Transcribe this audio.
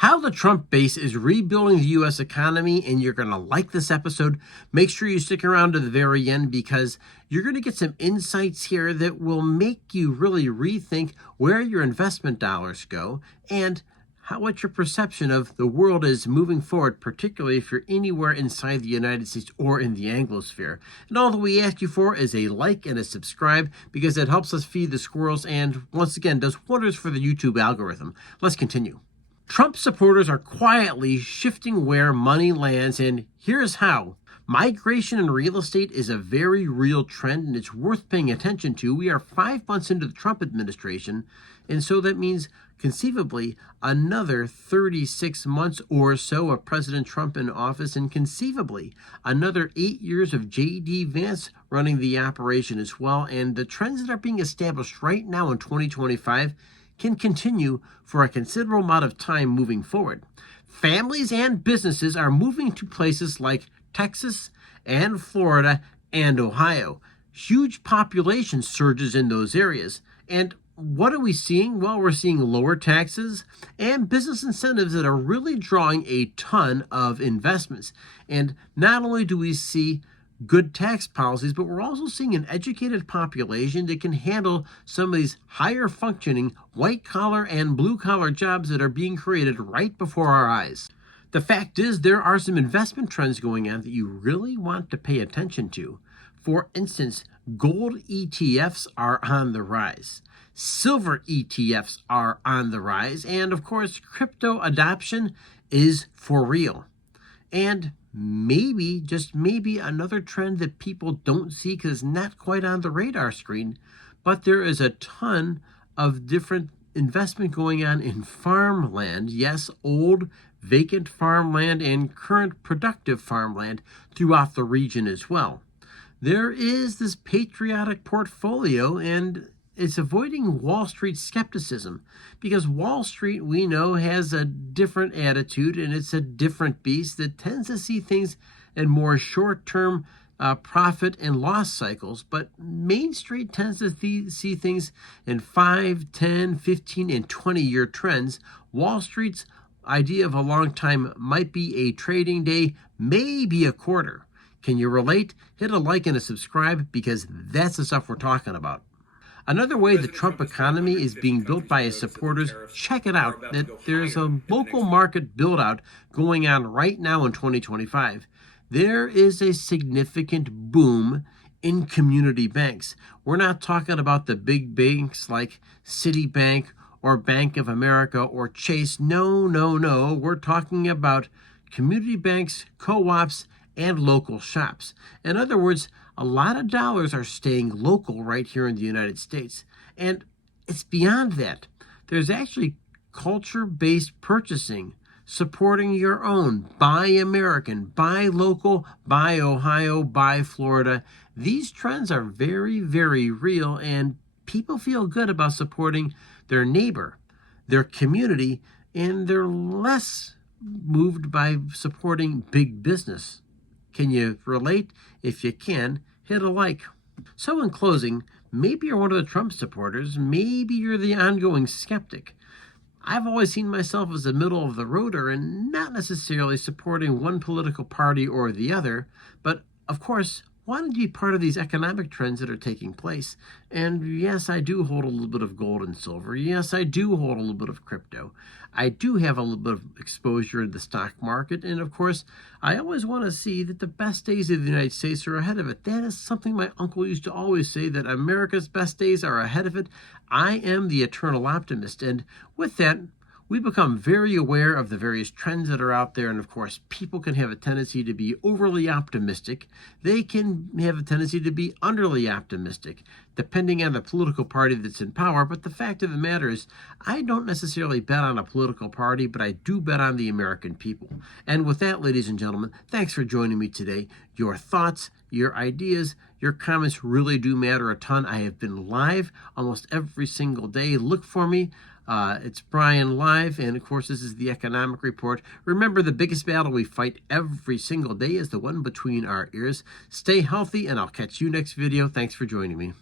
How the Trump base is rebuilding the U.S. economy, and you're going to like this episode. Make sure you stick around to the very end because you're going to get some insights here that will make you really rethink where your investment dollars go and what your perception of the world is moving forward, particularly if you're anywhere inside the United States or in the Anglosphere. And all that we ask you for is a like and a subscribe because it helps us feed the squirrels and, once again, does wonders for the YouTube algorithm. Let's continue. Trump supporters are quietly shifting where money lands, and here's how. Migration in real estate is a very real trend, and it's worth paying attention to. We are 5 months into the Trump administration, and so that means conceivably another 36 months or so of President Trump in office, and conceivably another 8 years of J.D. Vance running the operation as well. And the trends that are being established right now in 2025 can continue for a considerable amount of time moving forward. Families and businesses are moving to places like Texas and Florida and Ohio. Huge population surges in those areas. And what are we seeing? Well, we're seeing lower taxes and business incentives that are really drawing a ton of investments. And not only do we see good tax policies, but we're also seeing an educated population that can handle some of these higher functioning white collar and blue collar jobs that are being created right before our eyes. The fact is, there are some investment trends going on that you really want to pay attention to. For instance, gold ETFs are on the rise. Silver ETFs are on the rise. And of course, crypto adoption is for real. And maybe, just maybe, another trend that people don't see because it's not quite on the radar screen, but there is a ton of different investment going on in farmland. Yes, old vacant farmland and current productive farmland throughout the region as well. There is this patriotic portfolio, and it's avoiding Wall Street skepticism because Wall Street, we know, has a different attitude, and it's a different beast that tends to see things in more short-term profit and loss cycles. But Main Street tends to see things in 5, 10, 15, and 20-year trends. Wall Street's idea of a long time might be a trading day, maybe a quarter. Can you relate? Hit a like and a subscribe because that's the stuff we're talking about. Another way the Trump economy is being built by his supporters, check it out, that there's a local market build-out going on right now in 2025. There is a significant boom in community banks. We're not talking about the big banks like Citibank or Bank of America or Chase. No. We're talking about community banks, co-ops, and local shops. In other words, a lot of dollars are staying local right here in the United States. And it's beyond that. There's actually culture-based purchasing, supporting your own, buy American, buy local, buy Ohio, buy Florida. These trends are very, very real, and people feel good about supporting their neighbor, their community, and they're less moved by supporting big business. Can you relate? If you can, hit a like. So in closing, maybe you're one of the Trump supporters, maybe you're the ongoing skeptic. I've always seen myself as a middle of the roader and not necessarily supporting one political party or the other, but of course, wanting to be part of these economic trends that are taking place. And yes, I do hold a little bit of gold and silver. Yes, I do hold a little bit of crypto. I do have a little bit of exposure in the stock market. And of course, I always want to see that the best days of the United States are ahead of it. That is something my uncle used to always say, that America's best days are ahead of it. I am the eternal optimist. And with that, we become very aware of the various trends that are out there. And of course, people can have a tendency to be overly optimistic. They can have a tendency to be underly optimistic, depending on the political party that's in power. But the fact of the matter is, I don't necessarily bet on a political party, but I do bet on the American people. And with that, ladies and gentlemen, thanks for joining me today. Your thoughts, your ideas, your comments really do matter a ton. I have been live almost every single day. Look for me. It's Brian Live, and of course this is the Economic Report. Remember, the biggest battle we fight every single day is the one between our ears. Stay healthy, and I'll catch you next video. Thanks for joining me.